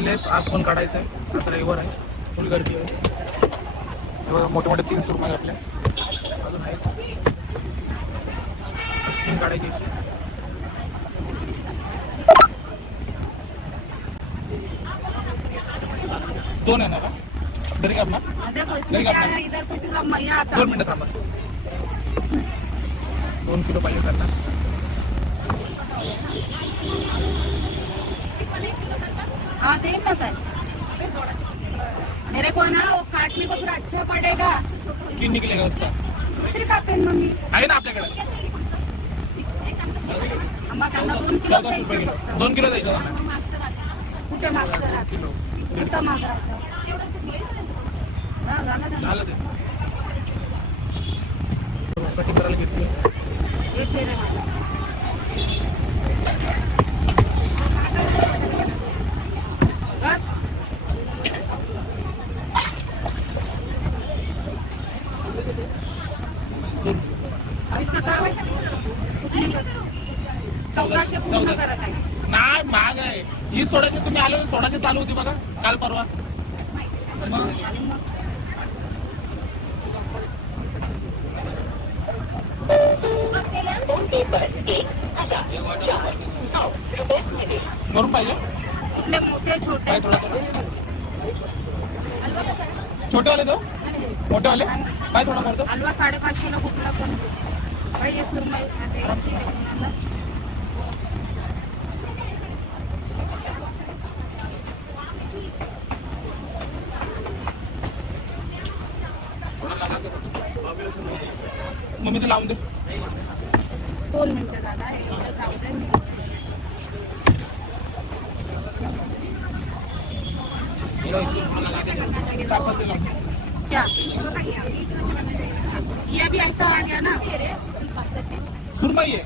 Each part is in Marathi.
स्किनलेस आज पण काढायचं आहे. आज रविवार आहे, फुल गर्दी आहे. मोठे मोठे 3 सुरमई आपल्या अजून आहेत. स्किन काढायची. दोन आहे ना का तरी का आपला 2 मिनिटं थांबा. 2 किलो पाहिजे करता. हाँ देख ना सर, मेरे को ना वो काटने को फिर अच्छा पड़ेगा. स्किन निकलेगा उसका. दुसरी कापेन मम्मी. आहे ना आपल्याकडे. अम्मा त्यांना 2 किलो द्यायचे फक्त. 2 किलो द्यायचं ना. कुठे मागचं राहतं? कुठं माग राहतं? झालं ते. कटिंग करायला घेतली. नाही महाग आहे ही. सोडायची तुम्ही आले सोडायची चालू होती बघा काल परवा. म्हणून पाहिजे मोठे छोटे छोटेवाले तो मोठेवाले काय थोडं करतो. हलवा 5.5 किलो कुठला पण पाहिजे. सुरमई मग मी ते लावून दे. 2 मिनिटं दादा. क्या ये भी ऐसा आ गया ना. सुरमई आहे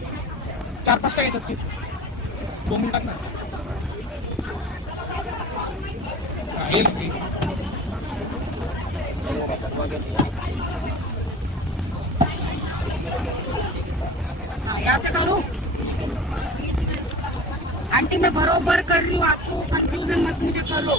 4-5 काय येतात पीस. 2 मिनिटात ना. यहाँ से करूँ आंटी, मैं बरोबर कर रही हूँ. आपको कंफ्यूजन मत मुझे करो.